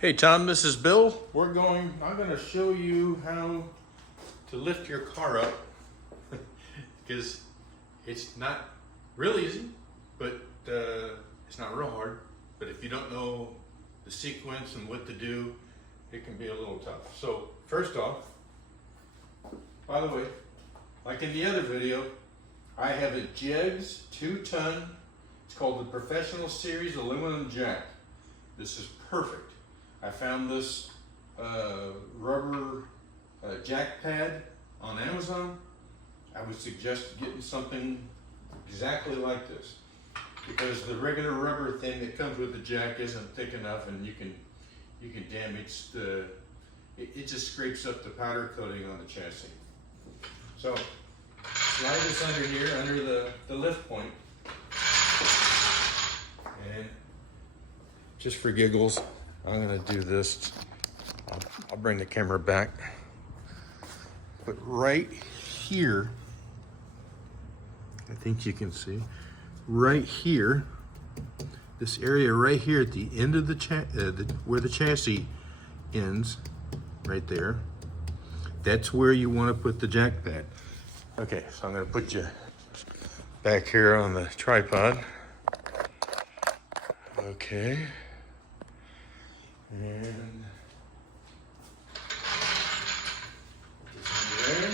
Hey Tom, this is Bill. I'm going to show you how to lift your car up because it's not real easy, but it's not real hard. But if you don't know the sequence and what to do, it can be a little tough. So first off, by the way, like in the other video, I have a Jegs 2-ton. It's called the Professional Series Aluminum Jack. This is perfect. I found this rubber jack pad on Amazon. I would suggest getting something exactly like this because the regular rubber thing that comes with the jack isn't thick enough, and you can damage the. It just scrapes up the powder coating on the chassis. So slide this under here, under the lift point, and just for giggles, I'm gonna do this. I'll bring the camera back. But right here, I think you can see, right here, this area right here at the end of where the chassis ends, right there, that's where you want to put the jack pad. Okay, so I'm gonna put you back here on the tripod. Okay. And put this under there.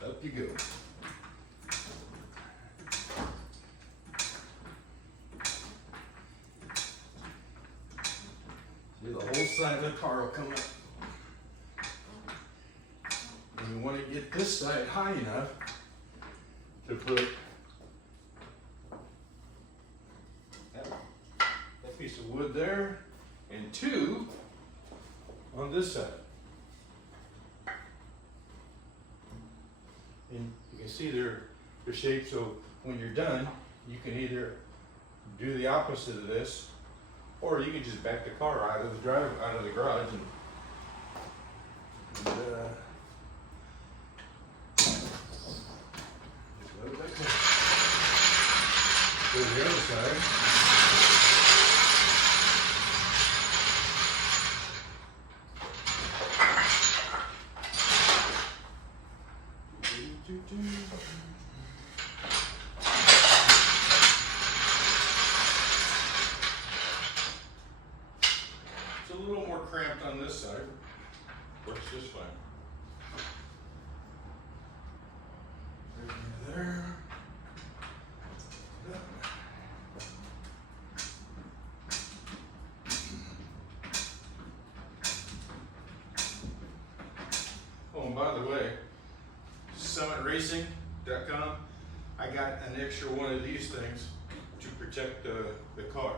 And up you go. See, the whole side of the car will come up. And you want to get this side high enough to put that piece of wood there, and two on this side. And you can see their shape, so when you're done, you can either do the opposite of this, or you can just back the car out of the garage and go to the other side. It's a little more cramped on this side. Works just fine. There. Oh, and by the way, SummitRacing.com, I got an extra one of these things to protect the car.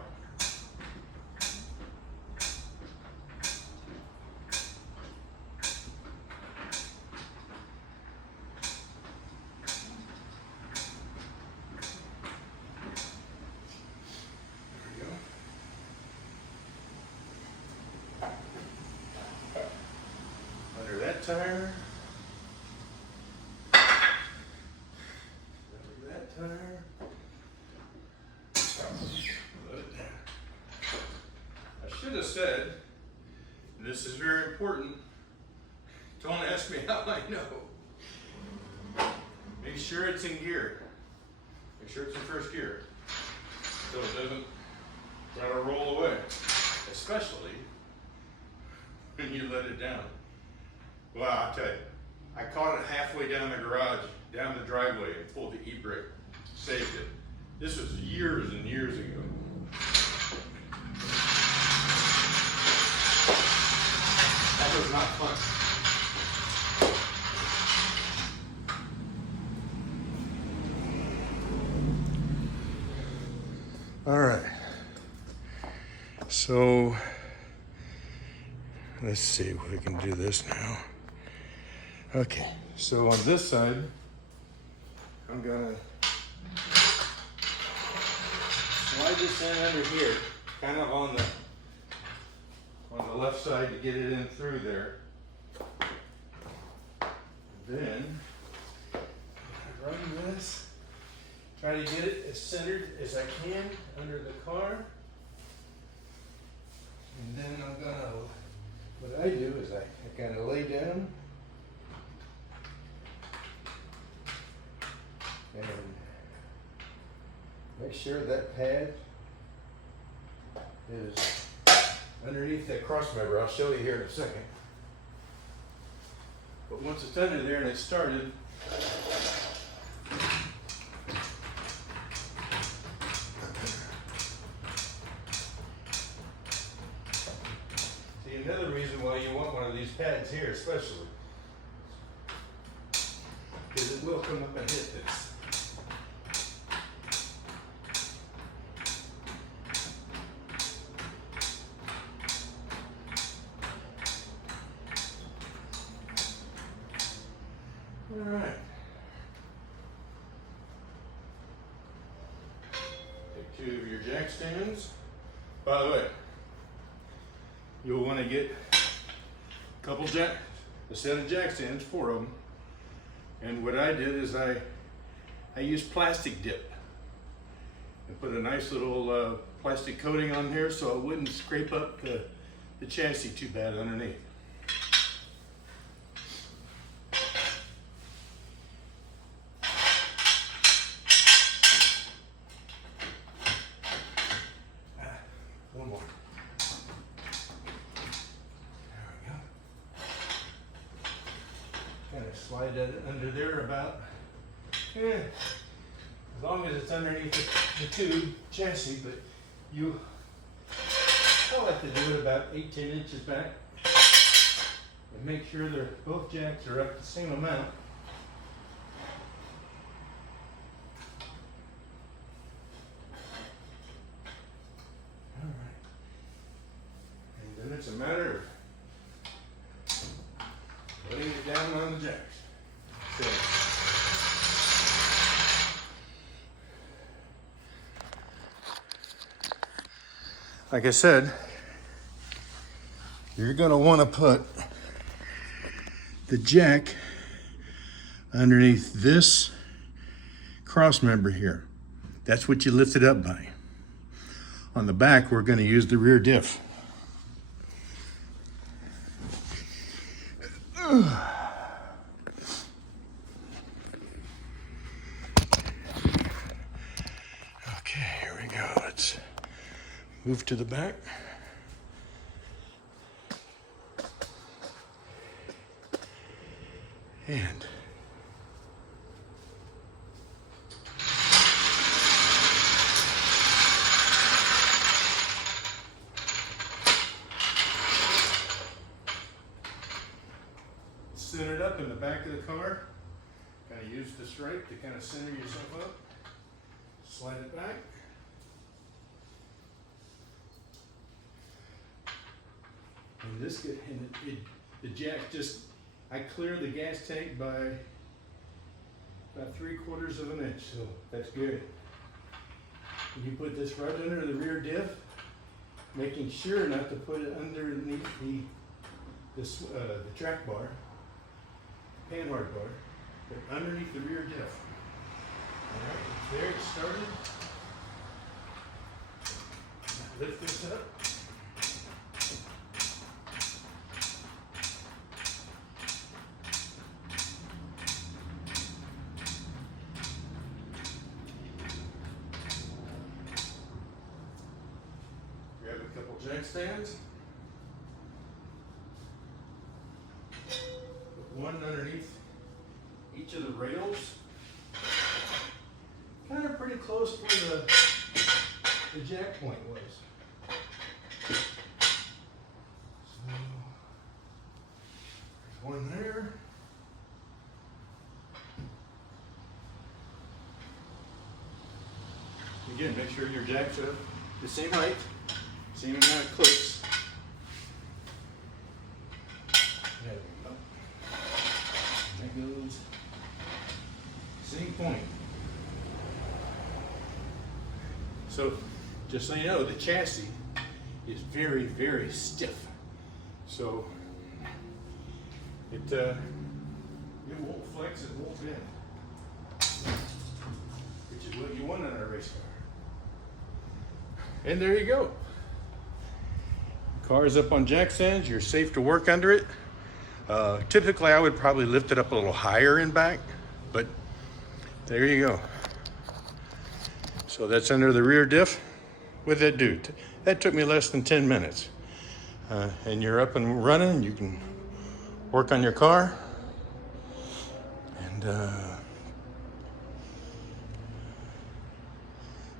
There we go. Under that tire. Tire. I should have said, and this is very important, don't ask me how I know. Make sure it's in gear. Make sure it's in first gear, so it doesn't try to roll away, especially when you let it down. Well, I'll tell you, I caught it halfway down the garage, down the driveway, and pulled the e-brake. Saved it. This was years and years ago. That was not fun. All right. So let's see if we can do this now. Okay. So on this side, I'm gonna slide this in under here, kind of on the left side to get it in through there. Then run this Try to get it as centered as I can under the car. And then I'm gonna, what I do is I kind of lay down and make sure that pad is underneath that cross member. I'll show you here in a second. But once it's under there and it's started, see, another reason why you want one of these pads here especially, because it will come up and hit this. All right. Take two of your jack stands. By the way, you'll want to get a set of jack stands, 4 of them. And what I did is I used plastic dip and put a nice little plastic coating on here so it wouldn't scrape up the chassis too bad underneath. One more. There we go. Kind of slide that under there about, as long as it's underneath the tube chassis, but I like to do it about 8-10 inches back and make sure both jacks are up the same amount. Then it's a matter of putting it down on the jacks. So, like I said, you're going to want to put the jack underneath this cross member here. That's what you lift it up by. On the back, we're going to use the rear diff. Okay, here we go. Let's move to the back. And center it up in the back of the car. Kind of use the stripe to kind of center yourself up. Slide it back. And this the jack just, I clear the gas tank by about 3/4 of an inch, so that's good. And you put this right under the rear diff, making sure not to put it underneath the track bar, panhard bar, but underneath the rear diff. All right, there, it started. Lift this up. Grab a couple jack stands. Put one underneath each of the rails. Kind of pretty close to where the jack point was. So, there's one there. Again, make sure your jacks are the same height, same amount of clips. There we go. And that goes same point. So, just so you know, the chassis is very, very stiff. So, it won't flex, it won't bend. Which is what you want in a race car. And there you go. Car is up on jack stands. You're safe to work under it. Typically, I would probably lift it up a little higher in back, but there you go. So that's under the rear diff. What'd that do? That took me less than 10 minutes. And you're up and running. You can work on your car. And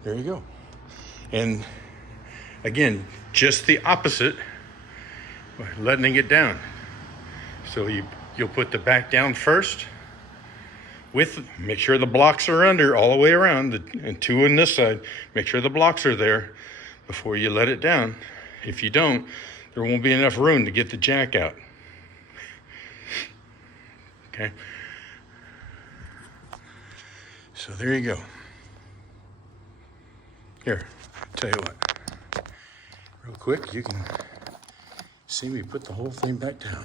there you go. And again, just the opposite, letting it down. So you'll put the back down first. Make sure the blocks are under all the way around, and 2 on this side. Make sure the blocks are there before you let it down. If you don't, there won't be enough room to get the jack out. Okay. So there you go. Here, tell you what. Real quick, you can see me put the whole thing back down.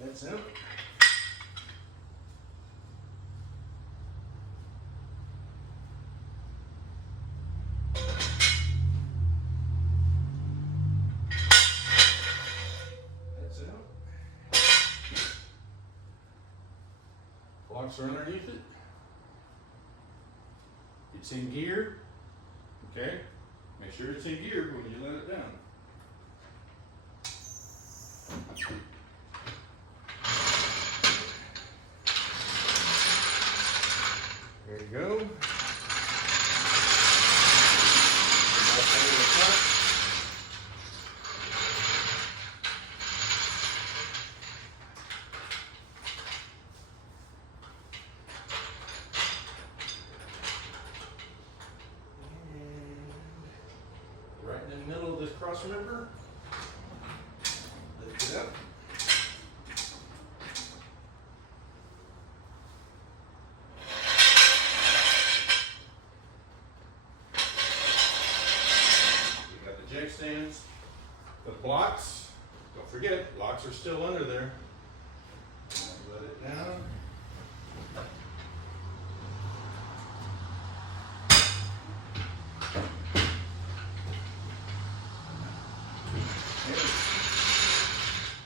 That's it. That's it. Blocks are underneath it. It's in gear. Okay? Make sure it's in gear when you let it down. There you go. Right in the middle of this cross member. Lift it up. You got the jack stands, the blocks. Don't forget, blocks are still under there. Let it down.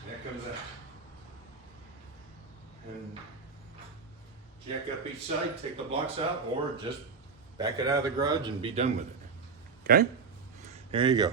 That comes out. And jack up each side, take the blocks out, or just back it out of the garage and be done with it. Okay? There you go.